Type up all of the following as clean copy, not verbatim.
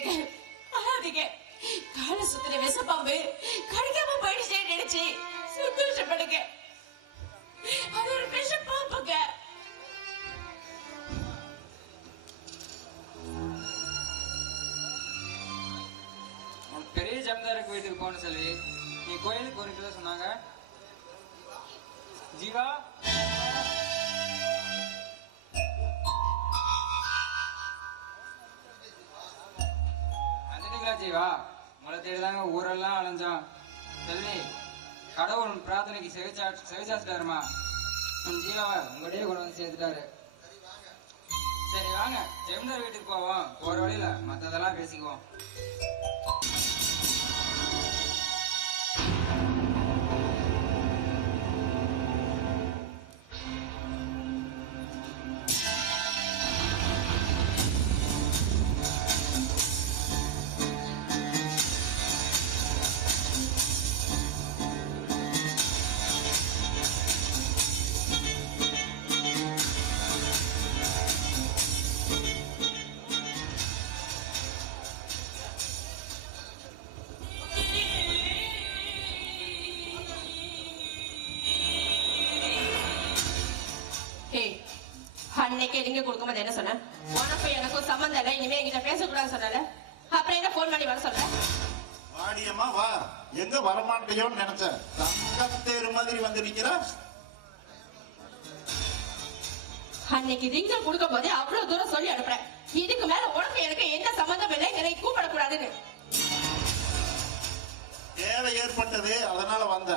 அழுகாதீங்க அழாதீங்க. காலை சுத்தின விஷப்பாம்பு கடிக்காம போயிடுச்சே நினைச்சு சந்தோஷப்படுங்க. அது ஒரு விஷப்பாம்புங்க. பெரிய ஜமீன்தாருக்கு வீட்டுக்கு போன சொல்லி நீ கோயிலுக்கு ஒரு கிலோ சொன்னாங்க. ஜீவா வந்துட்டீங்களா? ஜீவா உங்களை தேடிதாங்க ஊரெல்லாம் அலைஞ்சோம். செல்வி கடவுள் பிரார்த்தனைக்கு செவிச்சாச்சிட்டாருமா. உன் ஜீவாவை உங்கள்கிட்டயே கொண்டு வந்து சேர்த்துட்டாரு. சரி வாங்க ஜமீன்தார் வீட்டுக்கு போவோம். போற வழியில மற்றதெல்லாம் பேசிக்குவோம். அன்னைக்கு நீங்க கொடுக்கும்போது என்ன சொன்ன? உனக்கும் எனக்கும் சம்பந்தம் இல்லை, இனிமே என்கிட்ட பேசக்கூடாது சொன்னல. அப்புறம் என்ன போன் பண்ணி வர சொல்ற? வாடியம்மா வா. எங்க வரமாட்டேயோன்னு நினைச்சேன். தங்கத்தேரு மாதிரி வந்து நிக்கிற. அன்னைக்கு ரிங்க கொடுக்கும் போது அவ்வளவு தூரம் சொல்லி அனுப்புறேன். இதுக்கு மேல உனக்கு எனக்கு எந்த சம்பந்தம் இல்லை, என்னை கூப்பிடக்கூடாதுன்னு. தேவை ஏற்பட்டது, அதனால வந்த.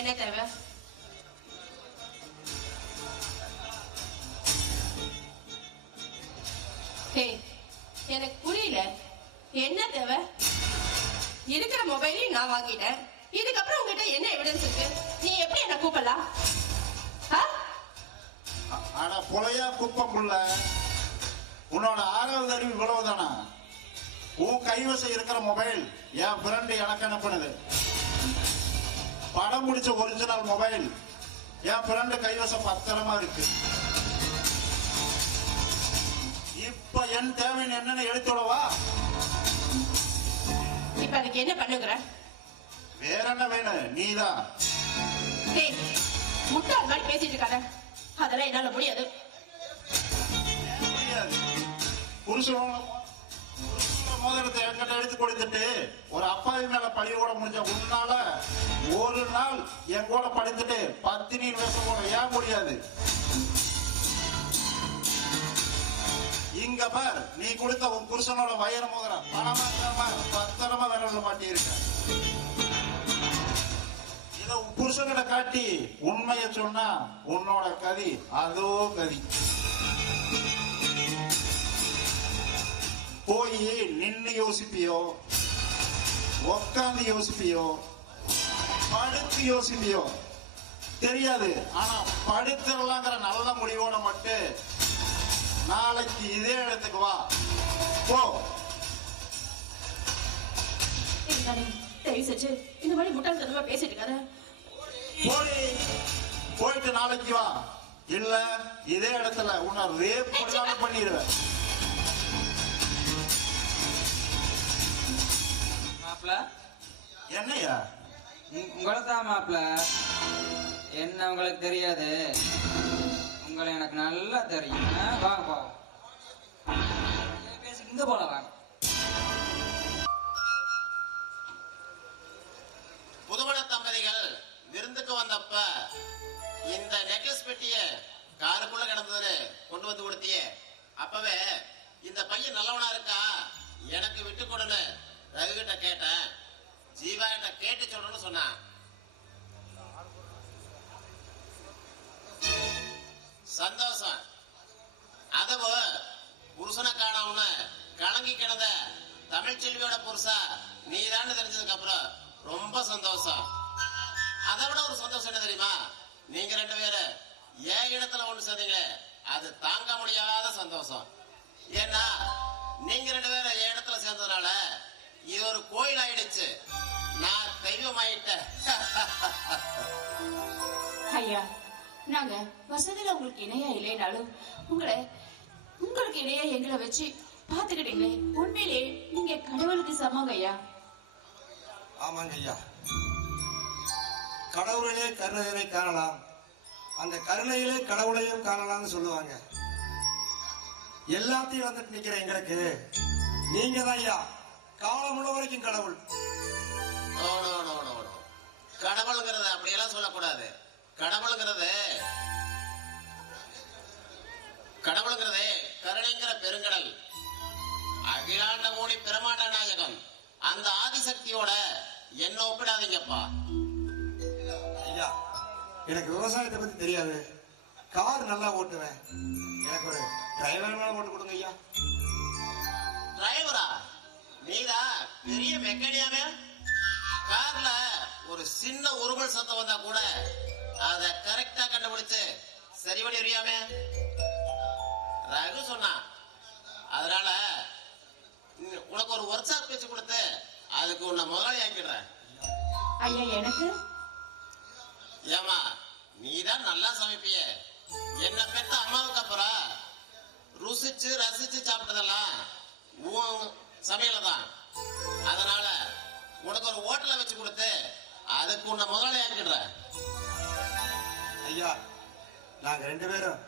என்ன தேவை? எனக்கு புரியல. என்ன தேவை? இருக்கிற மொபைலையும் நான் வாங்கிட்டேன். இதுக்கப்புறம் உங்ககிட்ட என்ன எவிடன்ஸ் இருக்கு? நீ எப்படி என்ன கூப்பிடலாம்? ஆனா புலையா குப்பம் புள்ள, உன்னோட 6வது அறிவு இவ்வளவுதானா? உன் கைவசம் இருக்கிற மொபைல் என் ஃப்ரெண்டு எனக்கு அனுப்பினது. படம் முடிச்ச ஒரிஜினல் மொபைல் என் ஃப்ரெண்டு கைவசம் பத்திரமா இருக்கு. இப்ப என் தேவைன்னு என்னன்னு எடுத்துடவா? இப்ப அதுக்கு என்ன பண்ணுகிற? வேற என்ன வேணும்? நீதான் முட்டாள் மாதிரி பேசிட்டு இருக்காத. அதெல்லாம் என்னால முடியாது. மோதிரத்தை என்கிட்ட எடுத்து கொடுத்துட்டு ஒரு அப்பாவி மேல பழிய கூட முடிஞ்ச உன்னால ஒரு நாள் என் கூட படித்துட்டு பத்தினி வேஷம் கூட ஏன் முடியாது? இங்க பார், நீ கொடுத்த உன் புருஷனோட வயிறு மோதிரம் பணமா பத்திரமா விரல மாட்டி இருக்க. இத உன் புருஷனிட காட்டி உண்மையை சொன்னா உன்னோட கதி அதோ கதி. போய் நின்னு யோசிப்பியோ, உக்காந்து யோசிப்பியோ, படுத்து யோசிப்பியோ தெரியாது. ஆனா படுத்துடலாங்கிற நல்ல முடிவோட மட்டும் நாளைக்கு இதே இடத்துக்கு வா. போ. தயவு செஞ்சு இந்த மாதிரி முட்டாள்தனமா பேசிட்டு இருக்காத. போயிட்டு நாளைக்கு வா. இல்ல இதே இடத்துல உன்னை ரேப் பண்ணிடுவேன். மாப்பிள்ள என்னையா? உங்களை தான் மாப்பிள்ள. என்ன உங்களுக்கு தெரியாது, உங்களை எனக்கு நல்லா தெரியும். வாங்க போவோம். பேசி இங்க போல வாங்க. புதுமண தம்பதிகள் விருந்துக்கு வந்தப்ப இந்த நெக்லஸ் பெட்டிய காருக்குள்ள கிடந்ததுன்னு கொண்டு வந்து கொடுத்தியே. அப்பவே இந்த பையன் நல்லவனா இருக்கா, எனக்கு விட்டு கொடுன்னு ரவி கிட்ட கேட்டேன். ஜீவா கிட்ட கேட்டு சொல்லணும்னு சொன்னான். சந்தோஷம். அதுவும் புருஷனை காணாமனு கலங்கி கிடந்த தமிழ்ச்செல்வியோட புருஷா நீதான் தெரிஞ்சதுக்கு அப்புறம் ரொம்ப சந்தோஷம். அதை விட ஒரு சந்தோஷம் என்ன தெரியுமா? நீங்க 2 பேரும் ஏன் இடத்துல ஒண்ணு சேர்ந்தீங்களே, அது தாங்க முடியாத சந்தோஷம். ஏன்னா நீங்க 2 பேரும் என் இடத்துல சேர்ந்ததுனால இது ஒரு கோயில் ஆயிடுச்சு. நான் தெய்வம் ஆயிட்டேன். ஐயா, நாங்க வசதியில உங்களுக்கு இணையா இல்லைனாலும் உங்களுக்கு இணையா எங்களை வச்சு பாத்துக்கிட்டீங்களே, உண்மையிலே நீங்க கடவுளுக்கு சமங்க ஐயா. ஆமாங்க ஐயா, கடவுளிலே கருணையை காணலாம், அந்த கருணையிலே கடவுளையும் காணலாம்னு சொல்லுவாங்க. எல்லாத்தையும் வந்துட்டு நிக்கிற எங்களுக்கு நீங்க தான் ஐயா காலம் உள்ள வரைக்கும் கடவுள். No, no, no, no, no. கடவுளுங்கிறது அப்படியெல்லாம் சொல்லக்கூடாது. கடவுளுங்கிறது கருணைங்கிற பெருங்கடல், அகிலாண்ட மூடி பிரமாண்ட நாயகம், அந்த ஆதிசக்தியோட என்ன ஒப்பிடாதீங்கப்பா. ஐயா, எனக்கு விவசாயத்தை பத்தி தெரியாது, கார் நல்லா ஓட்டுவேன், எனக்கு ஒரு டிரைவர் மேல ஓட்டு கொடுங்க ஐயா. டிரைவரா? நீதா பெரிய மெக்கானியாவே? கார்ல ஒரு சின்ன உருவல் சத்தம் வந்தா கூட அத கரெக்டா கண்டுபிடிச்சு சரி பண்ணி அறியாமே ரகு சொன்னா. அதனால உனக்கு ஒரு ஒர்க் ஷாப் வச்சு கொடுத்து அதுக்கு உன்னை முதலாளி ஆக்கிடுறேன். ஐயா எனக்கு ஏமா, நீதான் நல்லா சமைப்பிய. என்ன பெத்த அம்மாவுக்கு அப்புறம் ருசிச்சு ரசிச்சு சாப்பிட்டதெல்லாம் உன் சமையல தான். அதனால உனக்கு ஒரு ஹோட்டலை வச்சு கொடுத்து அதுக்கு உன்னை முதலாளி ஆக்கிடுறேன். ஐயா, நாங்க ரெண்டு பேரும்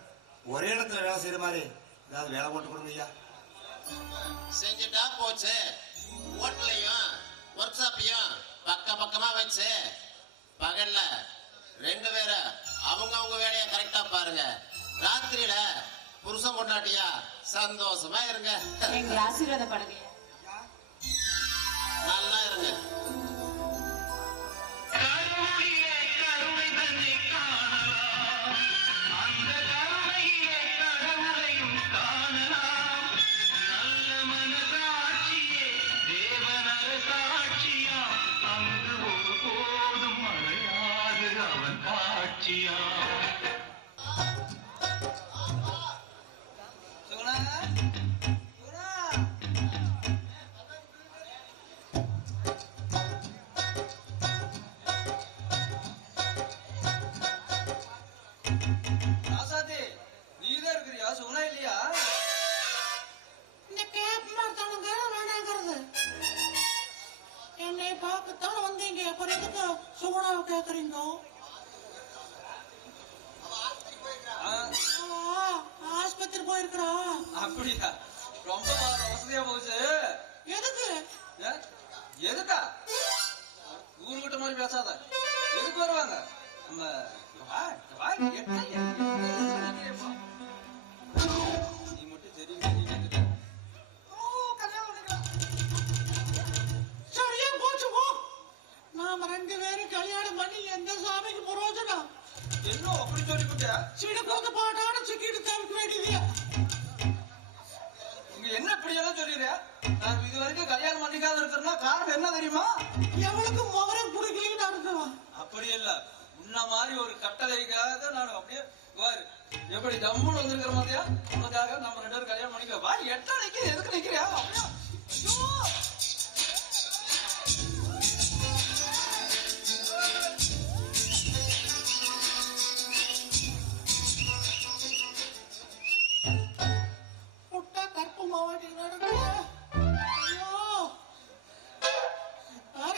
ஒரே இடத்துல வேலை செய்யற மாதிரி ஏதாவது வேலை போட்டு கொடுங்க ஐயா. செஞ்சுட்டா போச்சு. ஹோட்டலையும் ஒர்க் ஷாப்பையும் பக்கமா வச்சு பகல்ல ரெண்டு பேரும் அவங்க வேலையை கரெக்டா பாருங்க. ராத்திரியில புருஷன் பொண்டாட்டியா சந்தோஷமா இருங்க. எங்களை ஆசீர்வாதப்படுங்க. நல்லா இருங்க. ஆஸ்பத்திரி போயிருக்கிறா. அப்படியா? ரொம்ப வசதியா போச்சு. எதுக்கு? எதுக்கா? ஊருகிட்ட மாதிரி பேசாத. எதுக்கு வருவாங்க? நம்ம நீ மட்டும் தெரியும். சரியா போச்சு போ. நாம ரெண்டு பேரும் கல்யாணம் பண்ணி எந்த சாமிக்கு புரோஜனம்? என்ன அப்படி சொல்லிவிட்ட? சிடுபோது பாட்டான சிக்கிட்டு தவிக்க வேண்டியது. இங்க என்ன இப்படி எல்லாம் சொல்லிடுற? நான் இது வரைக்கும் கல்யாணம் பண்ணிக்காத இருக்கிறேன்னா காரணம் என்ன தெரியுமா? எவளுக்கு முகரை பிடிக்கலன்னு அர்த்தம். அப்படி இல்ல, உன்ன மாதிரி ஒரு கட்டளைக்காக நான் அப்படியே வாரு எப்படி ஜம்முன்னு வந்திருக்கிற மாதிரியா உனக்காக நம்ம ரெண்டு பேரும் கல்யாணம் பண்ணிக்க. வா, எட்ட நிக்கிற, எதுக்கு நிக்கிறியா? அப்படியா? ஐயோ!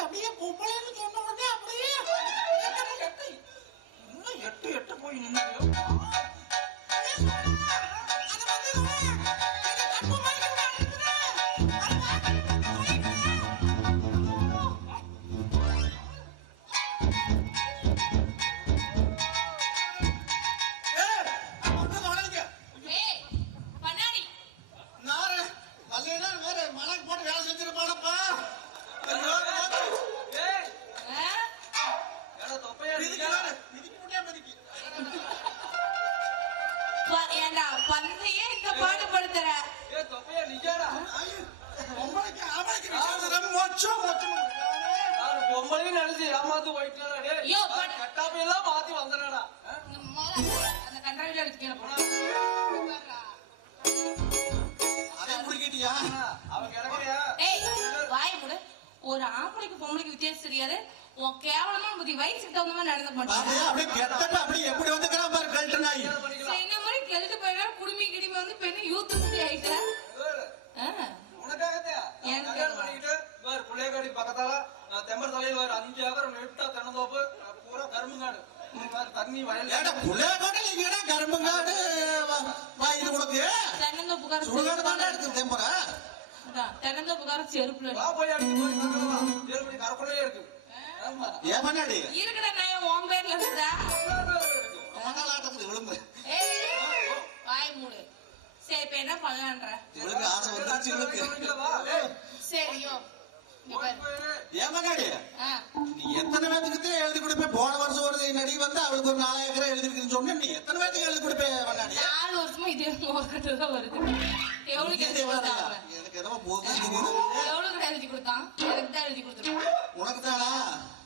அப்படியே பொம்பளைன்னு சொன்ன உடனே அப்படியே இன்னும் எட்டு போய் நின்று பந்தையே இந்த பாடுபடுத்துற தொப்பையா நிஜாடா? பொம்பளையும் நினைச்சு ஏமாத்து போயிட்டு கட்டாமையெல்லாம் மாத்தி வந்துடா. அந்த கண்டாவில எடுத்து போனா அவன் கிடக்குறியா? ஏய், வாய் மூடு. ஒரு ஆம்பளைக்கு பொம்பளைக்கு வித்தியாசம் தெரியாது. உன் கேவலமா புத்தி வயசுக்கு தகுந்த மாதிரி நடந்து மாட்டாங்க. என்ன மாதிரி கெழுட்டு போயிடா குடுமி கிடுமி வந்து பெண்ணு யூத்து குட்டி ஆயிட்டா. தலையில வேற 5 ஏக்கர் நெட்டா தென்னந்தோப்பு பூரா கரும்புங்காடு தண்ணி வயல் ஏடா புள்ளையாக்கோட்டையில எங்கடா கரும்புங்காடு இது உனக்கு தென்னந்தோப்புக்கார சுடுகாடு தாண்டா எடுத்து தேம்புற தென்னந்தோப்புக்கார செருப்புல வா போய் அடிச்சு போய் ஏற்படி கரக்குள்ளே இருக்கு ஆமா ஏன் பண்ணாடி இருக்கிற நான் உன் பேர்ல இருக்குதா மகாலாட்டத்துக்கு விழுந்து வாய் மூடு சரி இப்ப என்ன பண்ணலான்ற இவளுக்கு ஆசை வந்துருச்சு இவளுக்கு வா ஏய் சரியோ இங்க பாரு. ஏன் பண்ணாடி ஆ, நீ எத்தனை பேத்துக்கு எழுதி கொடுப்பேன் போன வருஷம் ஒரு நடி வந்து அவளுக்கு ஒரு 4 ஏக்கரை எழுதி இருக்குன்னு சொன்ன நீ எத்தனை பேத்துக்கு எழுதி கொடுப்பேன் பண்ணாடி 4 வருஷமா இதே மோர்கட்டு தான் வருது எவ்வளவுக்கு எழுதி கொடுத்தான் அவன்? எனக்கு என்னமோ போகுது எவ்வளவுக்கு எழுதி கொடுத்தான் எனக்கு தான் எழுதி கொடுத்துருக்கான் உனக்கு தானா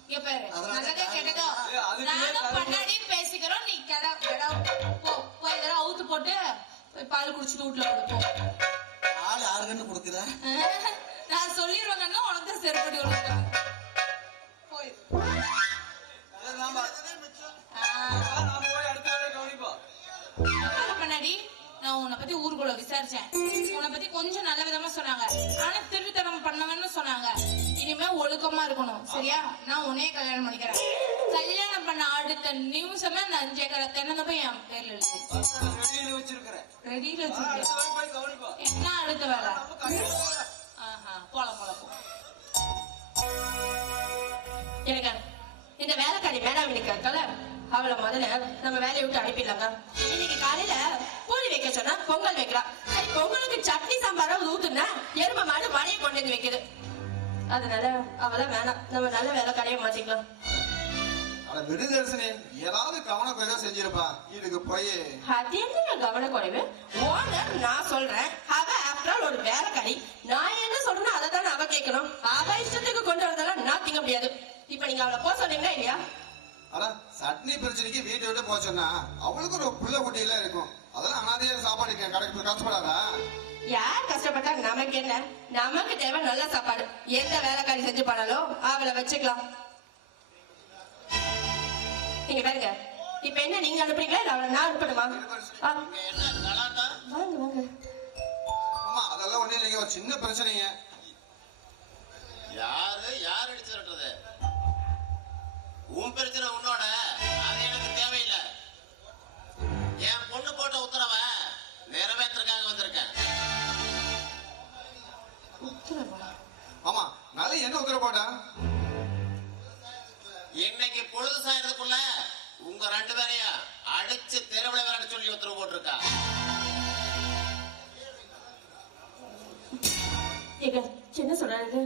இங்க பாரு அதனால நல்லதே கெட்டதோ ஏய், அதுக்கு நானும் பண்ணாடி பேசிக்கிறோம் நீ கடை போ போய் இதெல்லாம் அவுத்து போட்டு போய் பால் குடிச்சிட்டு வீட்டுல கொடுப்போம் ஆள் யாருக்குன்னு கொடுக்குற நான் சொல்லிடுவேங்கன்னா உனக்கு தான் செருப்படி விழுந்துட்டாங்க போயிரு நாம நாம போய் அடுத்த வேலையை கவனிப்போம் அது பண்ணாடி நான் உன்னை பத்தி ஊருக்குள்ள விசாரிச்சேன் உன்னை பத்தி கொஞ்சம் நல்ல விதமா சொன்னாங்க ஆனா திருத்தனம் பண்ணவன்னு சொன்னாங்க இனிமே ஒழுக்கமா இருக்கணும் சரியா நான் உன்னையே கல்யாணம் பண்ணிக்கிறேன் கல்யாணம் பண்ண அடுத்த நிமிஷமே அந்த 5 ஏக்கரை தென்னந்தோப்பை என் பேர்ல எழுதி ரெடியில வச்சிருக்கிறேன் ரெடியில அடுத்த வச்சிருக்கேன் வேலை போய் கவனிப்போம் என்ன அடுத்த வேலை நம்ம கண்டிப்பா போகலாம். ஆஹா போலாம் போலாம் போ எனக்கு இந்த வேலைக்காரி மேடம் இருக்கால அவளை முதல்ல நம்ம வேலையை விட்டு அனுப்பிடலாங்க இன்னைக்கு காலையில பூரி வைக்க சொன்னா பொங்கல் வைக்கிறா சரி பொங்கலுக்கு சட்னி சாம்பாரா ஊத்துனா எரும மாடு மழையை கொண்டு வந்து வைக்குது அதனால அவள வேணாம் நம்ம நல்ல வேலைக்காரியை மாத்திக்கலாம் அட விடுதர்சனே ஏதாவது கவனக்குறைவா செஞ்சிருப்பா இதுக்கு போய் அது என்ன கவனக்குறைவு ஓனர் நான் சொல்றேன் அவ ஆஃப்டர் ஆல் ஒரு வேலைக்காரி நான் என்ன சொல்றேன்னா அதை தானே அவ கேட்கணும் அவ இஷ்டத்துக்கு கொண்டு வரதெல்லாம் நான் திங்க முடியாது இப்ப நீங்க அவளை போக சொன்னீங்களா இல்லையா ஆனா சட்னி பிரச்சனைக்கு வீட்டை விட்டு போச்சோன்னா அவளுக்கு ஒரு புள்ள குட்டியில இருக்கும் அதெல்லாம் அனாதையா சாப்பாடு கடைக்கு போய் கஷ்டப்படாதா யார் கஷ்டப்பட்டா நமக்கு என்ன நமக்கு தேவை நல்ல சாப்பாடு எந்த வேலைக்காரி செஞ்சு பண்ணாலும் அவளை வச்சுக்கலாம் நீங்க பாருங்க இப்ப என்ன நீங்க அனுப்புறீங்களா இல்ல அவளை நான் அனுப்பணுமா என்ன கலாட்டா வாங்க வாங்க ஆமா அதெல்லாம் ஒண்ணு இல்லைங்க ஒரு சின்ன பிரச்சனைங்க யார் அடிச்சிருக்கிறது உன் பிரச்சனை உன்னோட அது எனக்கு தேவையில்லை என் பொண்ணு போட்ட உத்தரவை நிறைவேற்றுறதுக்காக வந்திருக்கேன் உத்தரவா? ஆமா நல்ல என்ன உத்தரவு போட்டா இன்னைக்கு பொழுது சாயறதுக்குள்ள உங்க 2 பேரையும் அடிச்சு தெருவில் விளையாட சொல்லி உத்தரவு போட்டிருக்கா ஏங்க என்ன சொல்றாரு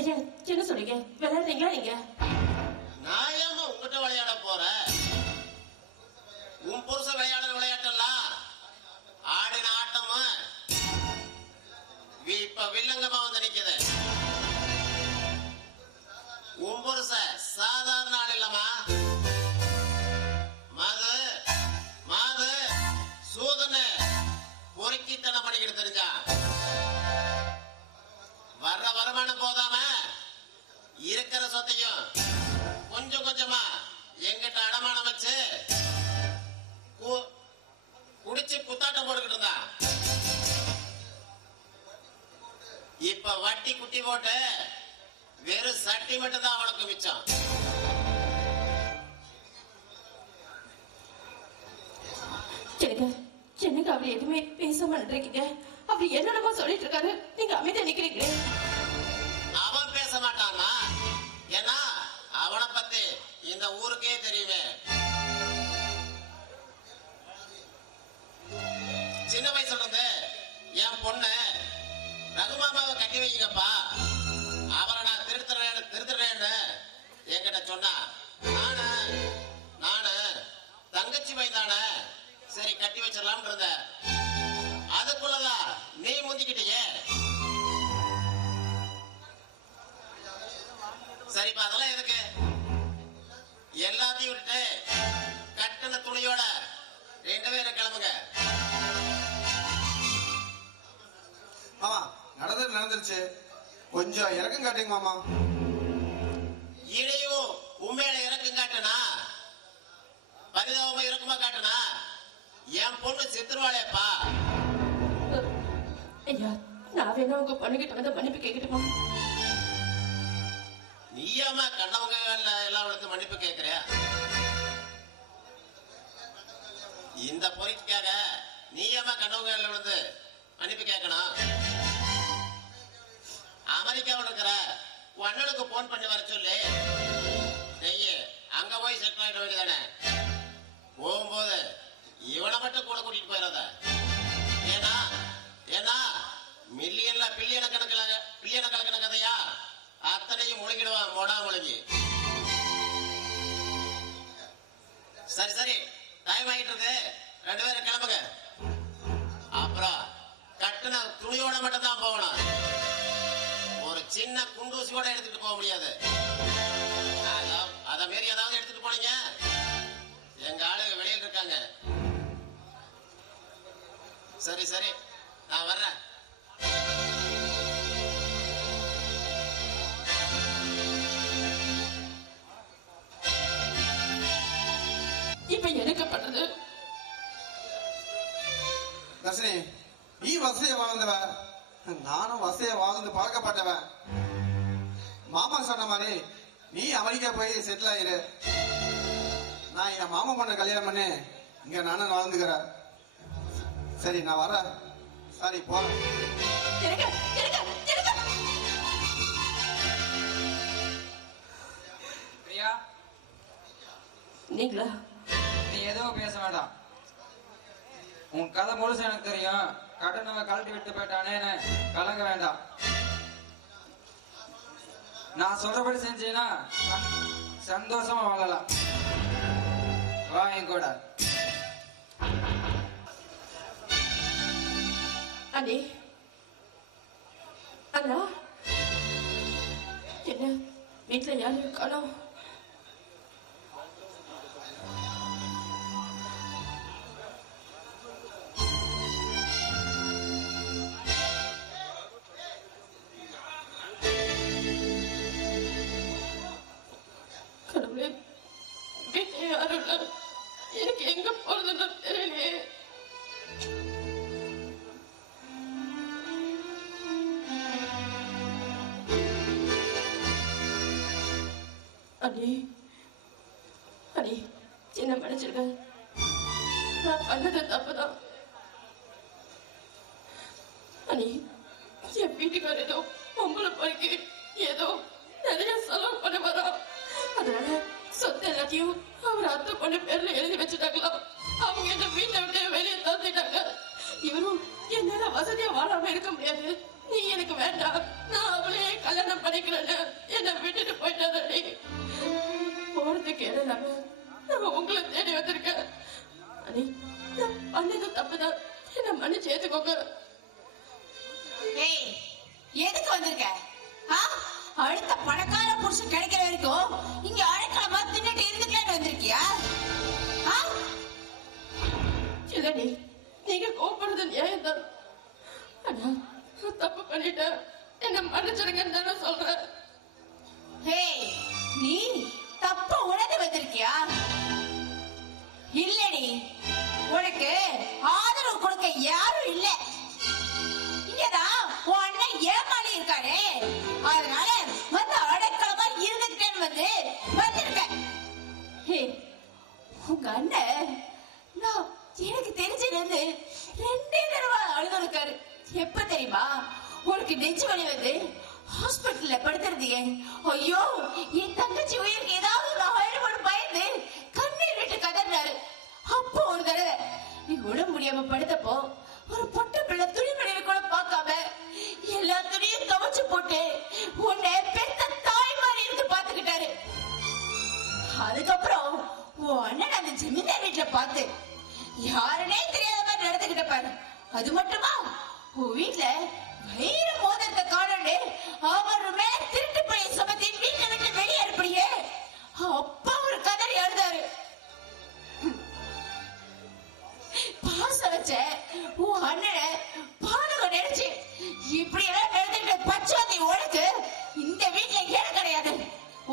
ஐயா என்ன சொல்றீங்க விளையாடுறீங்களா நீங்க நான் ஏமா உங்ககிட்ட விளையாட போறேன் உன் புருஷ விளையாடுற விளையாட்டெல்லாம் ஆடின ஆட்டமும் இப்ப வில்லங்கமா வந்து நிக்குது உன் புருஷ சாதாரண ஆள் இல்லம்மா மாது சூதன்னு பொறுக்கித்தனம் பண்ணிக்கிட்டு தெரிஞ்சா வர்ற வருமானம் போதாம இருக்கிற சொத்தையும் கொஞ்சம் கொஞ்சமா எங்கிட்ட அடமானம் வச்சு குடிச்சு குத்தாட்டம் போட்டுக்கிட்டு இருந்தா இப்ப வட்டி குட்டி போட்டு வெறும் சட்டி மட்டும் தான் அவனுக்கு மிச்சம் சரிங்க எனக்கு அவர் எதுவுமே பேச மாட்டேங்க அவர் என்னென்னமோ சொல்லிட்டு இருக்காரு நீங்க அமைதியா நிக்கிறீங்க அவன் பேச மாட்டானா ஏன்னா அவனை பத்தி இந்த ஊருக்கே தெரியுமே சின்ன வயசுல இருந்து என் பொண்ணு ரகுமாமாவை கட்டி வைங்கப்பா அவரை நான் திருத்துறேன்னு என்கிட்ட சொன்னா நானு தங்கச்சி வயதானே சரி கட்டி வச்சிடலாம்னு இருந்தேன் அதுக்குள்ளதான் நீ முந்திக்கிட்டியே சரிப்பா அதெல்லாம் எதுக்கு எல்லாத்தையும் விட்டுட்டு கட்டின துணியோட 2 பேரும் கிளம்புங்க ஆமா நடந்தது நடந்துருச்சு கொஞ்சம் இறக்கம் காட்டுங்க மாமா இடையும் உண்மையில இறக்கம் காட்டுனா பரிதாபமா இறக்கமா காட்டுனா என் பொண்ணு செத்துருவாளேப்பா ஐயா நான் வேணா உங்க பொண்ணுகிட்ட வந்து மன்னிப்பு கேட்கட்டுமா நீயா நிச்சயமா கண்ணவங்க விழுந்து மன்னிப்பு கேட்கணும். அமெரிக்காவில் இருக்கிற உன் அண்ணனுக்கு போன் பண்ணி வர சொல்லி நெய்ய அங்க போய் செட்டில் ஆகிட வேண்டியதானே. போகும்போது இவனை மட்டும் கூட கூட்டிட்டு போயிடாத. ஏன்னா ஏன்னா மில்லியன்ல பில்லியன கணக்கான கதையா அத்தனையும் முழுகிடுவான் மொடா முழுகி. சரி சரி டைம் ஆகிட்டு இருக்கு, 2 பேரும் கிளம்புங்க. அப்புறம் கட்டுன துணியோட மட்டும் தான் போகணும். ஒரு சின்ன குண்டூசி கூட எடுத்துட்டு போக முடியாது. அத மாரி ஏதாவது எடுத்துட்டு போனீங்க, எங்க ஆளுங்க வெளியில் இருக்காங்க. சரி சரி நான் வர்றேன். இப்ப எனக்கு பண்றது? தர்ஷினி, நீ வசதியை வாழ்ந்தவ, நானும் வசதியை வாழ்ந்து பழக்கப்பட்டவன். மாமா சொன்ன மாதிரி நீ அமெரிக்கா போய் செட்டில் ஆயிரு. நான் என் மாமா பொண்ணை கல்யாணம் பண்ணி இங்க நானும் வாழ்ந்துக்கிறேன். சரி நான் வரேன். சரி போறேன். பிரியா, நீங்களா? நீ எதுவும் பேச வேண்டாம். உன் கதை முழுசு எனக்கு தெரியும். கடனவன் கழட்டி விட்டு போயிட்டானேன்னு கலங்க வேண்டாம். நான் சொல்றபடி செஞ்சீங்கன்னா சந்தோஷமா வாழலாம். வா என் கூட. அண்ணே, அண்ணா, என்ன வீட்டுல யாரும் காணோம்? கடவுளே, வீட்டுல யாரும் இல்ல. எனக்கு எங்க போறதுன்னு தெரியலையே. அண்ணே, அண்ணே, என்ன மன்னிச்சிருக்க. நான் பண்ணது தப்புதான். அண்ணே, என் வீட்டுக்கார ஏதோ பொம்பளை பறிக்கு ஏதோ நிறைய செலவு பண்ண வரா. அதனால சொத்து எல்லாத்தையும் அவர் அத்தை பொண்ணு பேர்ல எழுதி வச்சுட்டாங்களாம். அவங்க என்ன வீட்டை விட்டு வெளியே தந்துட்டாங்க. இவரும் என்னால வசதியா வாழாம இருக்க முடியாது, நீ எனக்கு வேண்டாம், நான் அவளையே கல்யாணம் பண்ணிக்கிறேன்னு என்ன விட்டுட்டு போயிட்டாரே. போறதுக்கு இடம் நான் உங்களை தேடி வந்திருக்கேன். அண்ணே, நான் பண்ணது தப்புதான், என்ன மன்னிச்சு ஏத்துக்கோங்க. ஏய், எதுக்கு வந்திருக்க? அடுத்த பணக்கார புருஷன் கிடைக்கிற வரைக்கும் இங்க அழைக்கலமா தின்னுட்டு இருந்துக்கலான்னு வந்திருக்கியா? இல்லடி, நீங்க கோபப்படுறது நியாயம்தான். ஆனா தப்பு பண்ணிட்டேன், என்ன மன்னிச்சிருங்கன்னு தானே சொல்றேன். ஏய், நீ தப்ப உணர்ந்து வந்திருக்கியா? இல்லடி, உனக்கு ஆதரவு கொடுக்க யாரும் இல்ல. இங்கதான் உன் அண்ணன் ஏமாளி இருக்கானே, அதனால வந்து அடைக்கலமா இருந்துட்டேன்னு வந்திருக்கேன். உங்க அண்ணன் நான் எனக்கு தெரிஞ்சதுல இருந்து 2 தடவை அழுதுருக்காரு. எப்ப தெரியுமா? உனக்கு நெஞ்சு வலி வந்து ஹாஸ்பிட்டல்ல படுத்துறதீங்க. ஐயோ, என் தங்கச்சி உயிருக்கு ஏதாவது ஆயிடும்னு பயந்து கண்ணீர் விட்டு கதறினாரு. அப்போ ஒரு தடவை நீ உடம்பு முடியாம படுத்தப்போ ஒரு பொட்ட பிள்ளை துணிமணியை கூட பார்க்காம எல்லா துணியும் துவைச்சு போட்டு உன்னை பெத்த தாய் மாதிரி இருந்து பாத்துக்கிட்டாரு. அதுக்கப்புறம் உன் அண்ணன் அந்த ஜமீன்தார் வீட்டுல பார்த்து யாருனே தெரியாத மாதிரி நடந்துகிட்ட பாரு. அது மட்டுமா, உன் வீட்டுல வைர மோதிரத்தை காணே அவர் மேல திருட்டு பழைய சுமத்தி வீட்டை விட்டு வெளியே அனுப்பியே. அப்பா ஒரு கதறி அழுதாரு. பாசம் வச்ச உன் அண்ணனை பாலக நினைச்சு இப்படி எல்லாம் நடந்துகிட்ட பச்சாத்தி உனக்கு இந்த வீட்டுல இடம் கிடையாது.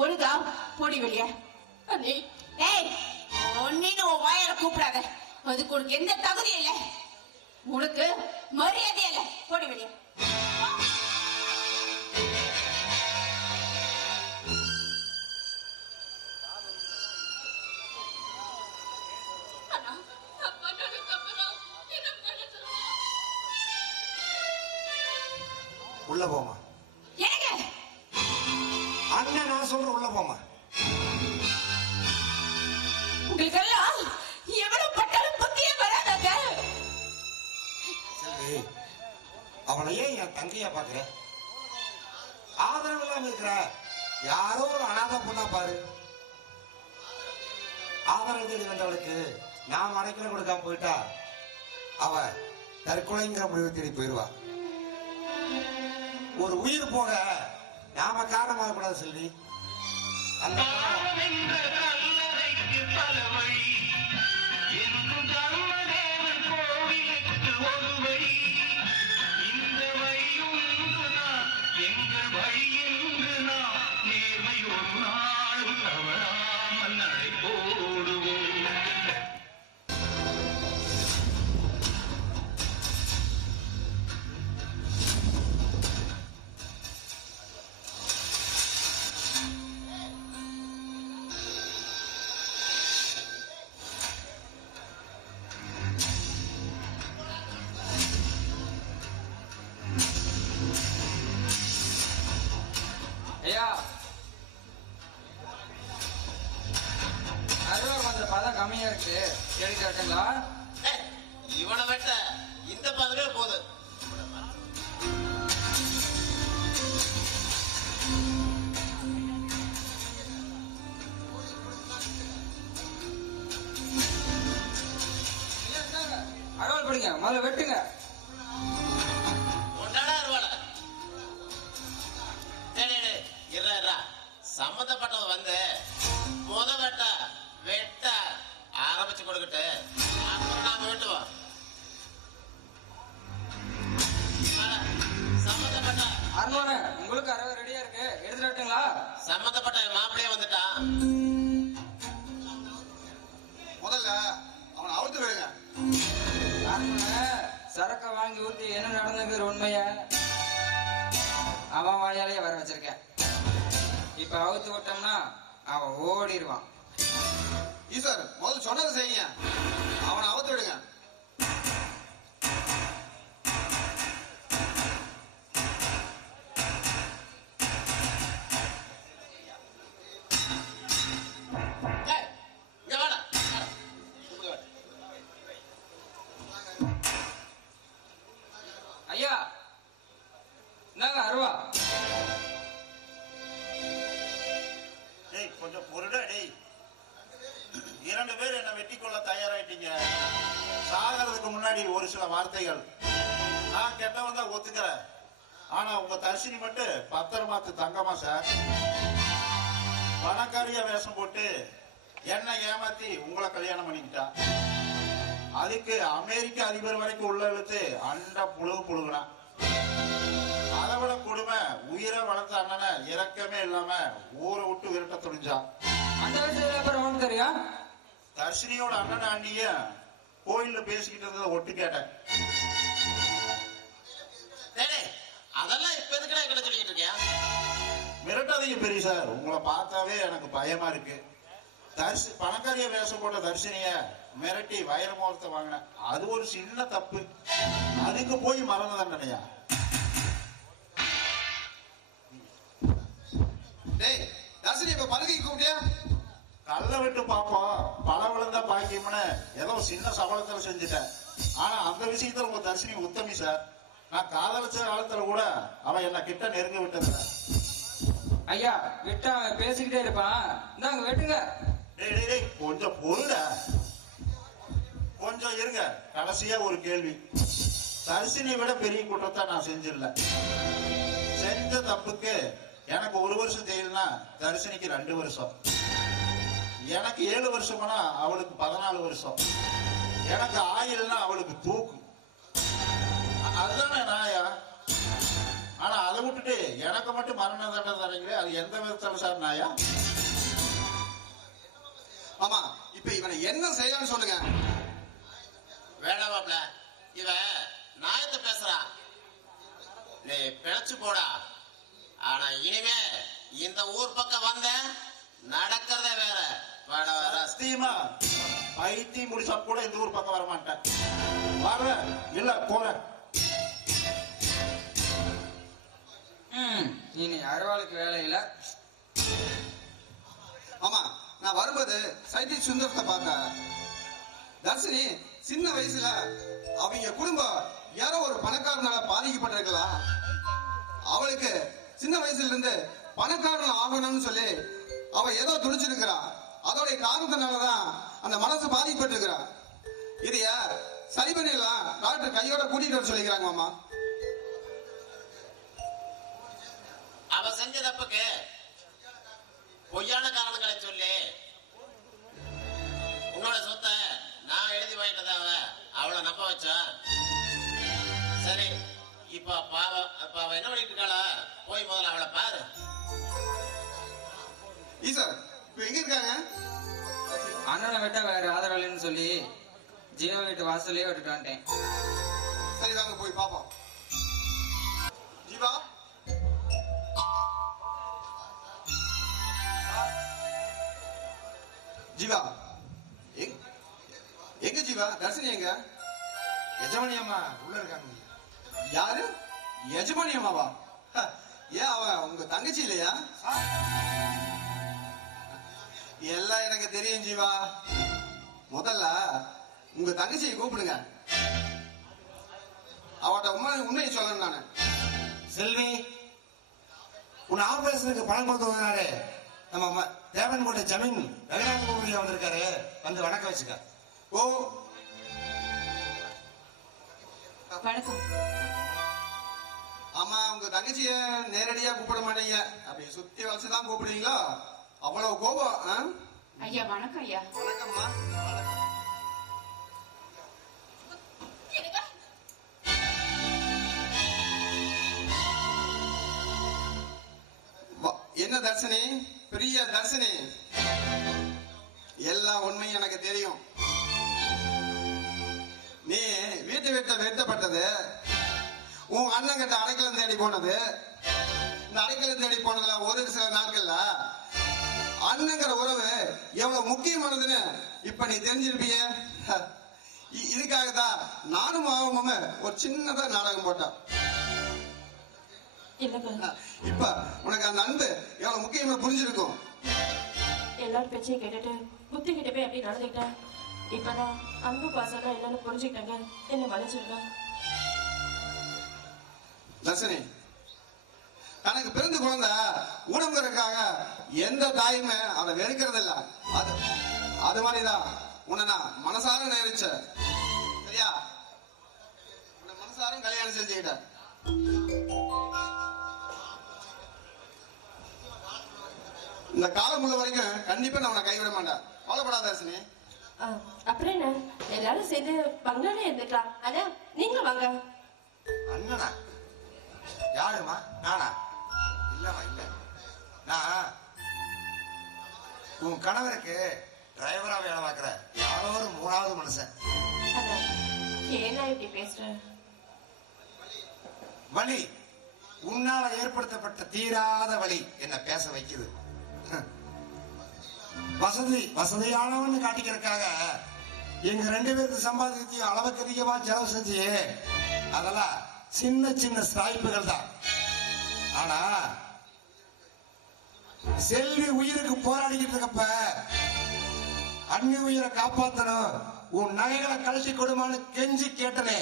ஒழுங்கா போடி வெளிய. அண்ணே, ஏய், ஒன்னின்னு உன் வாயால கூப்பிடாத, அதுக்கு உனக்கு எந்த தகுதியும் இல்ல, உனக்கு மரியாதை இல்ல. போடி வெளிய. அண்ணா, நான் பண்ணது தப்புதான், என்ன மன்னிச்சிருங்க. உள்ள போமா. ஏங்க அண்ணன் நான் சொல்றேன், உள்ள போமா. உங்களுக்கு எல்லாம் எவ்வளவு பட்டாலும் புத்தியே வராதாங்க. சரி, அவளை ஏன் என் தங்கையா பாக்குற? ஆதரவு இல்லாம இருக்கிற யாரோ ஒரு அனாதை பொண்ணா பாரு. ஆதரவு தேடி வந்தவளுக்கு நாம் அடைக்கல கொடுக்காம போயிட்டா அவ தற்கொலைங்கிற முடிவு தேடி போயிடுவா. ஒரு உயிர் போக நாம காரணமாக கூடாது செல்வி. அந்த ஐயா, அருவா கொஞ்சம் பதம் கம்மியா இருக்கு, எடுத்து காட்டுங்களா? ஏய், இவனை வெட்ட இந்த பதவே போது. அருவாள் பிடிங்க, முதல்ல வெட்டுங்க. கொண்டாடா அருவாள. இருறா, சம்பந்தப்பட்டவ வந்து முத வெட்ட ஆரம்பிச்சு கொடுக்கட்டு, அப்புறம் நாம வெட்டுவோம். சம்பந்தப்பட்ட அருணோனே, உங்களுக்கு அருவா ரெடியா இருக்கு, எடுத்து காட்டுங்களா? சம்பந்தப்பட்ட மாப்பிள்ளையே வந்துட்டான். முதல்ல அவனை அவுத்து விடுங்க. அருணோனே, சரக்க வாங்கி ஊத்தி என்ன நடந்தது உண்மைய அவன் வாயாலேயே வர வச்சிருக்கேன். இப்ப அவுத்து விட்டோம்னா அவன் ஓடிடுவான். ஈஸ்வர், முதல்ல சொன்னதை செய்யுங்க. அவனை அவுத்து விடுங்க. ஏய், இங்க வாடா. ஐயா, என்னங்க அருவா? டேய் கொஞ்சம் பொருடா டேய். 2 பேர் என்ன வெட்டி கொள்ள தயாராயிட்டீங்க. சாகிறதுக்கு முன்னாடி ஒரு சில வார்த்தைகள். நான் கெட்டவன் தான் ஒத்துக்கிறேன். ஆனா உங்க தர்ஷினி மட்டும் பத்திரமாத்து தங்கமா சார். பணக்காரிய வேஷம் போட்டு என்ன ஏமாத்தி உங்களை கல்யாணம் பண்ணிக்கிட்டா. அதுக்கு அமெரிக்க அதிபர் வரைக்கும் உள்ள இழுத்து அண்ட புழுகுனா. அதை விட கொடுமை, உயிரை வளர்த்த அண்ணனை இறக்கமே இல்லாம ஊரை விட்டு விரட்ட துணிஞ்சான். அந்த விஷயத்துல அப்புறம் உனக்கு தெரியும்? தர்ஷினியோட அண்ணன் அண்ணிய கோயில்ல பேசிக்கிட்டு இருந்ததை ஒட்டு கேட்டேன். அதெல்லாம் இப்ப எதுக்குடா எங்களை சொல்லிட்டு இருக்கியா? மிரட்டாதீங்க பெரிய சார், உங்களை பார்த்தாவே எனக்கு பயமா இருக்கு. பணக்காரிய வேஷம் போட்ட தர்ஷினிய மிரட்டி வைரமோகத்தை வாங்கினேன். அது ஒரு சின்ன தப்பு. அதுக்கு போய் மரண தண்டனையா? டேய், தர்ஷினி இப்ப படுக்கைக்கு கூப்பிட்டியா? கல்ல விட்டு பாப்போம், பல விழுந்தா பாக்கியம்னு ஏதோ சின்ன சபலத்துல செஞ்சுட்டேன். ஆனா அந்த விஷயத்துல உங்க தர்ஷினி உத்தமி சார். நான் காதலிச்ச காலத்துல கூட அவன் என்ன கிட்ட நெருங்க விட்டதில்ல. ஐயா, விட்டா அவன் பேசிக்கிட்டே இருப்பான். இந்தாங்க வெட்டுங்க. டேய் டேய் டேய், கொஞ்சம் பொருட, கொஞ்சம் இருங்க. கடைசியா ஒரு கேள்வி. தர்ஷினியை விட பெரிய குற்றத்தை நான் செஞ்சிடல. செஞ்ச தப்புக்கு எனக்கு 1 வருஷம் ஜெயில்னா தர்ஷினிக்கு 2 வருஷம். எனக்கு 7 வருஷம்னா அவளுக்கு 14 வருஷம். எனக்கு ஆயில்னா அவளுக்கு தூக்கு. அதுதானே நாயா? ஆனா அதை விட்டுட்டு எனக்கு மட்டும் மரண தண்டனை தரீங்களே, அது எந்த விதத்தால சார் நாயா? ஆமா, இப்ப இவனை என்ன செய்யலாம்னு சொல்லுங்க. வேண்டாம் மாப்ள, இவன் நாயத்தை பேசுறான். நீ பிழைச்சு போடா. ஆனா இனிமே இந்த ஊர் பக்கம் வந்த நடக்கிறதே வேற. சத்தியமா பைத்தி முடிச்சா கூட இந்த ஊர் பக்கம் வர மாட்டேன். வர இல்ல போற. இனி அருவாளுக்கு வேலையில. ஆமா, நான் வரும்போது சைட்டி சுந்தரத்தை பார்த்தேன். தர்ஷினி சின்ன வயசுல அவங்க குடும்பம் யாரோ ஒரு பணக்காரனால பாதிக்கப்பட்டிருக்கலாம். அவளுக்கு சின்ன வயசுல இருந்து பணக்காரன் ஆகணும்னு சொல்லி அவ ஏதோ துடிச்சிருக்கிறா. அதோடைய காரணத்தினாலதான் அந்த மனசு பாதிக்கப்பட்டிருக்கிறா. இதைய சரி பண்ணிடலாம், டாக்டர் கையோட கூட்டிட்டு வர சொல்லிக்கிறாங்க மாமா. அவ செஞ்ச தப்புக்கு பொய்யான காரணங்களை சொல்லி உன்னோட சொத்தை நான் எழுதி வாங்கிட்டதாவ அவளை நம்ப வச்சா. சரி, இப்ப அவ என்ன பண்ணிட்டு இருக்காளா? போய் முதல்ல அவளை பாரு. ஈஸ்வர் இப்ப எங்க இருக்காங்க? அண்ணனை விட்ட வேற ஆதரவுன்னு சொல்லி ஜீவா வீட்டு வாசலே விட்டுட்டு வந்துட்டேன். சரி வாங்க போய் பாப்போம். ஜீவா, ஜீவா எங்க ஜீவா? தர்ஷினி எங்க? எஜமானி அம்மா உள்ள இருக்காங்க. யாரு? எஜமானி அம்மாவா? ஏன் அவ உங்க தங்கச்சி இல்லையா? எல்லாம் எனக்கு தெரியும் ஜீவா. முதல்ல உங்க தங்கச்சியை கூப்பிடுங்க. அவட்ட உண்மையை சொல்லணும் நானு. செல்வி, உன் ஆபரேஷனுக்கு பணம் கொடுத்து நம்ம தேவன்கோட்டை ஜமீன் ரகுநாதன் வந்திருக்காரு, வந்து வணக்கம் வச்சுக்க. ஓ வணக்கம். ஆமா, உங்க தங்கச்சிய நேரடியா கூப்பிட மாட்டீங்க, அப்படி சுத்தி வச்சுதான் கூப்பிடுவீங்களா? அவ்வளவு கோபம். ஐயா வணக்கம். ஐயா வணக்கம்மா. என்ன தர்ஷினி, பெரிய தர்ஷினி, எல்லா உண்மையும் எனக்கு தெரியும். நீ வீட்டை விட்டு வெட்டப்பட்டது, உன் அண்ணன் கிட்ட அடைக்கலம் தேடி போனது, இந்த அடைக்கலம் தேடி போனதுல ஒரு சில நாட்கள்ல அண்ணங்கிற உறவு எவ்வளவு முக்கியமானதுன்னு இப்ப நீ தெரிஞ்சிருப்பிய. இதுக்காகத்தான் நானும் ஆகும் ஒரு சின்னதா நாடகம் போட்டேன். இப்ப உனக்கு அந்த அன்பு எவ்வளவு முக்கியமா புரிஞ்சிருக்கும். எல்லாரும் பேச்சையும் கேட்டுட்டு புத்தி கிட்ட போய் அப்படி நடந்துக்கிட்டேன். இப்பதான் அன்பு பாசம் என்னன்னு புரிஞ்சுக்கிட்டாங்க. என்ன மன்னிச்சிருங்க. தர்ஷினி, தனக்கு பிறந்த குழந்தை ஊனமுறதுக்காக எந்த தாயுமே அதை வெறுக்கிறது இல்ல. அது மாதிரிதான் உன்னை நான் மனசார நேரிச்ச. சரியா? உன்னை மனசாரும் கல்யாணம் செஞ்சுக்கிட்ட. இந்த காலம் உள்ள வரைக்கும் கண்டிப்பா நான் உன்னை கைவிட மாட்டேன். கவலைப்படாத தர்ஷினி. அப்புறம் என்ன, எல்லாரும் சேர்ந்து பங்களாலே இருந்துக்கலாம். அதான் நீங்க வாங்க. அண்ணனா? யாருமா? நானா? இல்லம்மா, இல்ல. நான் உன் கணவருக்கு டிரைவரா வேலை பார்க்கிற யாரோ ஒரு மூணாவது மனுஷன். ஏன்னா இப்படி பேசுற? வலி, உன்னால ஏற்படுத்தப்பட்ட தீராத வலி என்ன பேச வைக்குது. வசதியானவன்னு காட்டிக்கிறதுக்காக எங்க 2 பேருக்கு சம்பாதிக்க அளவுக்கு அதிகமா செலவு செஞ்சு அதெல்லாம் சின்ன சின்ன சாய்ப்புகள் தான். ஆனா செல்வி உயிருக்கு போராடிக்கிட்டு இருக்கப்ப அண்ணி உயிரை காப்பாத்தணும், உன் நகைகளை கழிச்சு கொடுமான்னு கெஞ்சி கேட்டனே.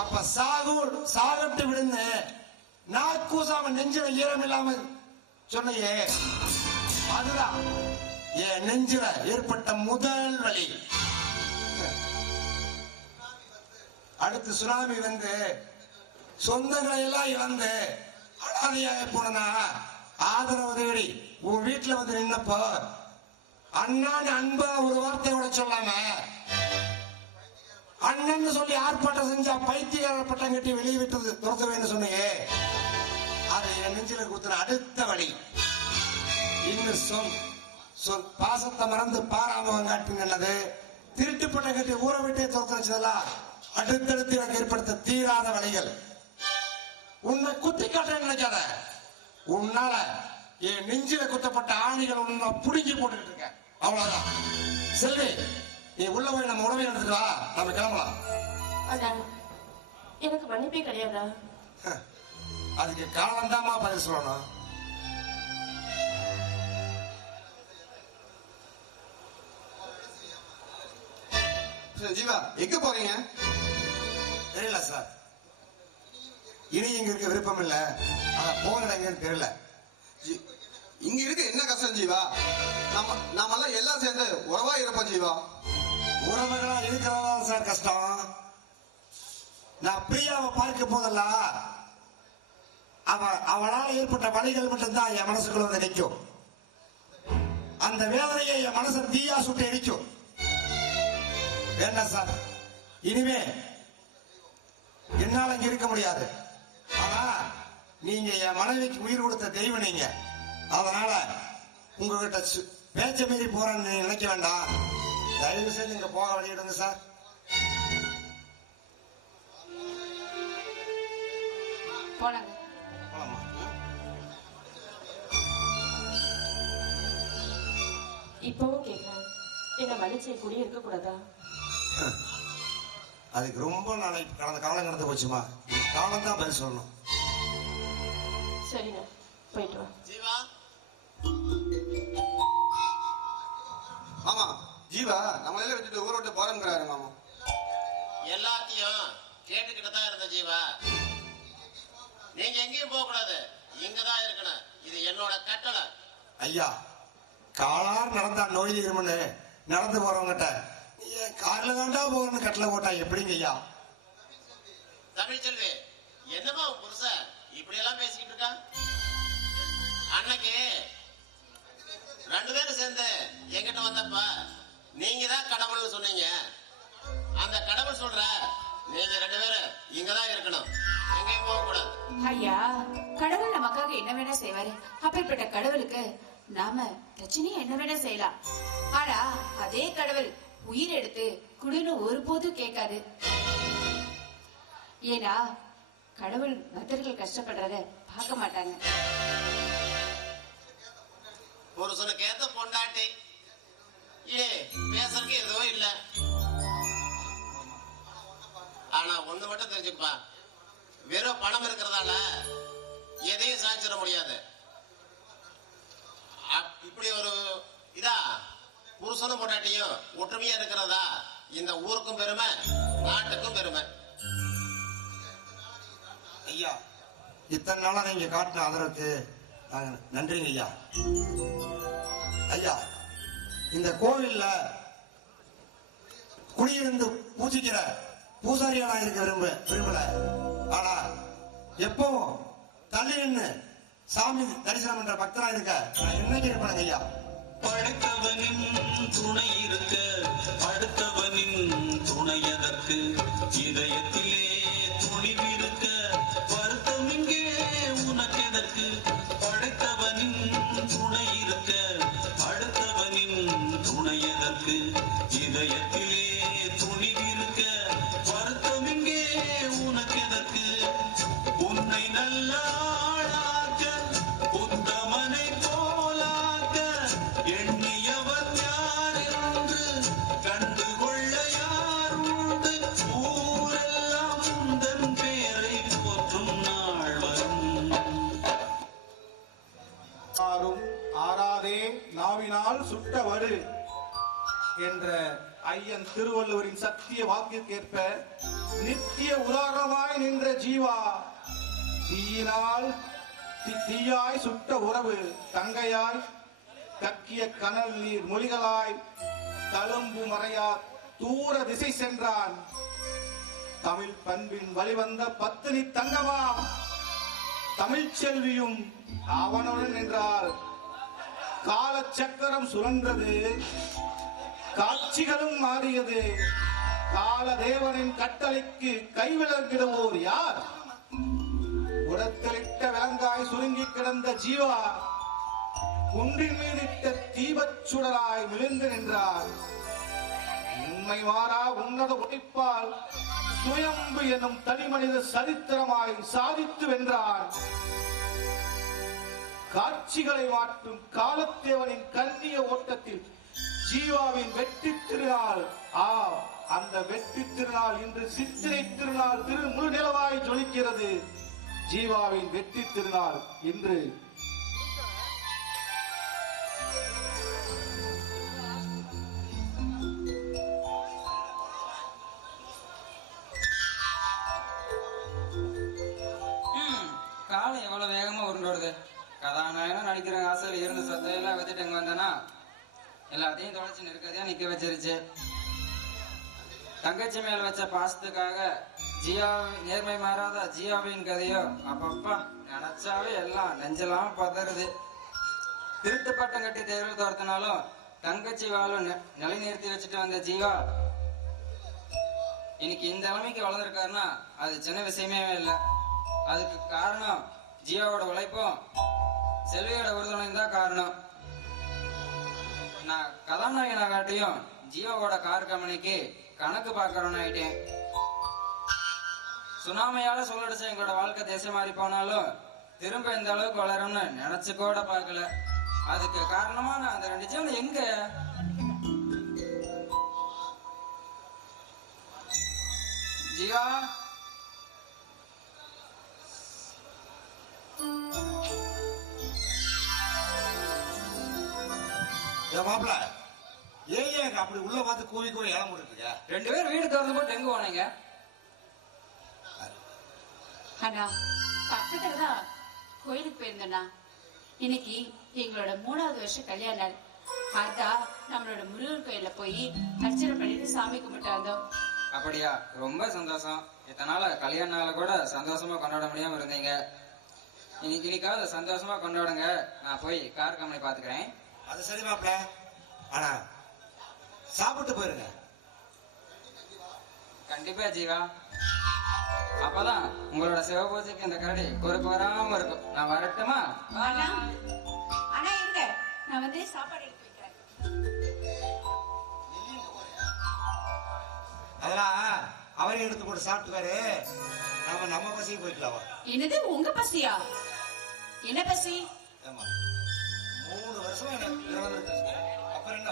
அப்ப சாகட்டு விழுந்து நாக்கூசாம நெஞ்சில ஈரம் இல்லாம சொன்னையே, அதுதான் என் நெஞ்சில ஏற்பட்ட முதல் வலி. அடுத்து சுனாமி வந்து சொந்தங்களை எல்லாம் இழந்து அனாதையாக போனா ஆதரவு தேடி உன் வீட்டுல வந்து நின்னப்போ அண்ணான்னு அன்பா ஒரு வார்த்தையோட சொல்லாம அண்ணன் சொல்லி ஆர்ப்பாட்டம் செஞ்சா பைத்தியக்கார பட்டம் கட்டி வெளியே விட்டது துரத்துவேன்னு சொன்னியே, அது என் நெஞ்சில கொடுத்த அடுத்த வழி. இன்னும் பாசத்தை மறந்து பாராமம் காட்டி நல்லது, திருட்டு பட்டம் கட்டி ஊற விட்டே துரத்து வச்சதெல்லாம் அடுத்தடுத்து எனக்கு ஏற்படுத்த தீராத வழிகள். உன்னை குத்தி காட்ட நினைக்காத, உன்னால என் நெஞ்சில குத்தப்பட்ட ஆணிகள் உன்னை புடுங்கி போட்டுக்கிட்டு இருக்க. அவ்வளவுதான். செல்வி, நீ உள்ள போய் நம்ம உணவை எடுத்துட்டு வா, நம்ம கிளம்பலாம். எனக்கு மன்னிப்பே கிடையாதா? அதுக்கு காலந்தாமா பதில் சொல்லணும். சரி, ஜீவா எங்க போறீங்க? தெரியல சார். இனி இங்க இருக்க விருப்பம் இல்ல. ஆனா போகிற எங்கன்னு தெரியல. இங்க இருக்க என்ன கஷ்டம் ஜீவா? நாமெல்லாம் எல்லாம் சேர்ந்து உறவா இருப்போம் ஜீவா. உறவுகளா இருக்கிறதா சார் கஷ்டம். நான் பிரியாவை பார்க்க போதெல்லாம் அவளால் ஏற்பட்ட வழிகள் மட்டும்தான் என் மனசுக்குள்ள வந்து நிற்கும். அந்த வேதனையை என் மனசை தீயா சுட்டு எரிக்கும். வேண்டாம் சார், இனிமே என்னால இங்க இருக்க முடியாது. ஆனா நீங்க என் மனைவிக்கு உயிர் கொடுத்த தெய்வம் நீங்க. அதனால உங்ககிட்ட பேச்ச மீறி போறேன்னு நினைக்க வேண்டாம். தயவு செய்து இங்க போக வழியிடுங்க சார். போலாங்க. போலாமா? இப்பவும் கேட்கிறேன், என்ன மன்னிச்சு குடி இருக்க கூடாதா? அதுக்கு ரொம்ப நாளைக்கு கடந்த காலம் கடந்து போச்சுமா. காலம் தான் பதில் சொல்லணும். சரிண்ணா, போயிட்டு வா. ஜீவா மாமா, ஜீவா நம்மளெல்லாம் விட்டுட்டு ஊரை விட்டு போறேங்கிறாரு மாமா. எல்லாத்தையும் கேட்டுக்கிட்டு தான் இருந்த ஜீவா. நீங்க எங்கேயும் போக கூடாது, இங்கதான் இருக்கணும். இது என்னோட கட்டளை. ஐயா, காலார் நடந்தா நோய் தீரும்னு நடந்து போறவங்கிட்ட கார்ல தாண்டா போகணும்னு கட்டளை போட்டா எப்படிங்க ஐயா? தமிழ்ச்செல்வி, என்னமா உன் புருஷன் இப்படி எல்லாம் பேசிக்கிட்டு இருக்கா? அன்னைக்கு 2 பேரும் சேர்ந்து என்கிட்ட வந்தப்ப நீங்க தான் கடவுள்னு சொன்னீங்க. அந்த கடவுள் சொல்ற நீங்க 2 பேரும் இங்கதான் இருக்கணும், எங்கேயும் போக கூடாது. ஐயா, கடவுள் நமக்காக என்ன வேணா செய்வாரு. அப்பேற்பட்ட கடவுளுக்கு நாம ரஜினியை என்ன வேணா செய்யலாம். ஆனா அதே கடவுள் உயிர் எடுத்து குடுன்னு ஒருபோதும் கேட்காது. ஏன்னா கடவுள் பக்தர்கள் கஷ்டப்படுறத பார்க்க மாட்டாங்க. புருஷனுக்கு ஏத்த பொண்டாட்டி பேசுறதுக்கு எதுவும் இல்ல. ஆனா ஒண்ணு மட்டும் தெரிஞ்சுப்பா, வெறும் பணம் இருக்கிறதால எதையும் சாதிச்சிட முடியாது. இப்படி ஒரு இதா புருஷனும் பொண்டாட்டியும் ஒற்றுமையா இருக்கிறதா இந்த ஊருக்கும் பெருமை, நாட்டுக்கும் பெருமை. ஐயா, இத்தனை நாளா நீங்க காட்டின ஆதரவுக்கு நாங்க நன்றிங்க ஐயா. ஐயா, இந்த கோவில்ல குடியிருந்து பூஜிக்கிற பூசாரியா நான் இருக்க விரும்பல. ஆனா எப்பவும் தள்ளி நின்று சாமி தரிசனம் பண்ற பக்தரா இருக்க நான் என்னைக்கு இருப்பேங்க ஐயா. படைத்தவனின் துணை இருக்க அடுத்தவனின் துணை எதற்கு? இதயத்திலே துணிவிருக்க வருத்தம் இங்கே உனக்கு எதற்கு? படைத்தவனின் துணை இருக்க அடுத்தவனின் துணை எதற்கு? இதயத்திலே துணிவிருக்க வருத்தம் இங்கே உனக்கு எதற்கு? உன்னை நல்ல உத்தமனை போலாக்க எண்ணியவர் யார் என்று கண்டுகொள்ள யார் உண்டு? ஊரெல்லாம் உந்தன் பேரை போற்றும் நாள் வரும். ஆறும் ஆறாதே நாவினால் சுட்டவடு என்ற ஐயன் திருவள்ளுவரின் சத்திய வாக்கிற்கேற்ப நித்திய உதாரணமாய் நின்ற ஜீவா தீயாய் சுட்ட உறவு தங்கையாய் கக்கிய கனல் நீர் மொழிகளாய் தழும்பு மறையா தூர திசை சென்றான். தமிழ் பண்பின் வழிவந்த பத்தினி தங்கமாம் தமிழ்ச்செல்வியும் அவனுடன் நின்றால் காலச்சக்கரம் சுழன்றது, காட்சிகளும் மாறியது. காலதேவனின் கட்டளைக்கு கைவிலகிடுவோர் யார்? உடத்திலிட்ட விலங்காய் சுருங்கி கிடந்த ஜீவா குன்றின் மீதிட்ட தீபச் சுடராய் விழுந்து நின்றார். உண்மை மாறா உன்னத உழைப்பால் சுயம்பு எனும் தனி மனித சரித்திரமாய் சாதித்து வென்றார். காட்சிகளை மாற்றும் காலத்தேவனின் கண்ணிய ஓட்டத்தில் ஜீவாவின் வெற்றி திருநாள். அந்த வெற்றி திருநாள் இன்று சித்திரை திருநாள் முழு நிலவாய் ஜொலிக்கிறது. ஜீவாவின் வெற்றி திருநாள் இன்று. காலம் எவ்வளவு வேகமா உருண்டோடுது. கதாநாயகனும் நடிக்கிற ஆசையில இருந்த சத்தையெல்லாம் வச்சுட்டு இங்க வந்தேன்னா எல்லாத்தையும் தொலைச்சு நிற்கதையா நிக்க வச்சிருச்சு. தங்கச்சி மேல வச்ச பாசத்துக்காக ஜியா நேர்மை மாறாத ஜியாவின் கதையோ அப்பப்பா நினைச்சாவே எல்லாம் நெஞ்செல்லாம் பதறுது. திருட்டு பட்டம் கட்டி தேர்வு துரத்தினாலும் தங்கச்சி வாழும் நிலைநிறுத்தி வச்சுட்டு வந்த ஜீவா இன்னைக்கு இந்த நிலைமைக்கு வளர்ந்துருக்காருன்னா அது சின்ன விஷயமே இல்லை. அதுக்கு காரணம் ஜியாவோட உழைப்பும் செல்வியோட உறுதுணையும் தான் காரணம். நான் கதாநாயகனா காட்டியும் ஜியோவோட கார் கம்பெனிக்கு கணக்கு பார்க்கறவன் ஆயிட்டேன். சுனாமியால சொல்லடிச்ச எங்களோட வாழ்க்கை திசை மாறி போனாலும் திரும்ப இந்த அளவுக்கு வளரும்னு நினைச்சு கூட பார்க்கல. அதுக்கு காரணமா நான் அந்த 2 ஜீவன் எங்க ஜீவா மாப்பிள ஏன் அப்படி உள்ள பார்த்து கூவி கூவி இடம் போட்டுருக்க? 2 பேர் வீடு திறந்து போட்டு எங்க போனீங்க? அண்ணா பக்கத்துலதான் கோயிலுக்கு போயிருந்தோண்ணா. இன்னைக்கு எங்களோட 3வது வருஷம் கல்யாண நாள். அதான் நம்மளோட முருகன் கோயில்ல போய் அர்ச்சனை பண்ணிட்டு சாமி கும்பிட்டு வந்தோம். அப்படியா? ரொம்ப சந்தோஷம். இத்தனால கல்யாண நாளை கூட சந்தோஷமா கொண்டாட முடியாம இருந்தீங்க. இன்னைக்காவது சந்தோஷமா கொண்டாடுங்க. நான் போய் கார் கம்பெனி பாத்துக்கிறேன். அது சரி மாப்பிள, ஆனா சாப்பிட்டு போயிருங்க. கண்டிப்பா ஜீவா. அப்பதான் உங்களோட சிவபூஜைக்கு இந்த கரடி குறுக்கு வராம இருக்கும். நான் வரட்டுமா? அண்ணா அண்ணா இருங்க, நான் வந்து சாப்பாடு எடுத்து வைக்கிறேன். அதெல்லாம் அவரே எடுத்து போட்டு சாப்பிட்டுக்காரு. நம்ம பசிக்கு போயிக்கலாம். என்னது உங்க பசியா? என்ன பசி? 3 வருஷமா எனக்கு அப்புறம் என்ன?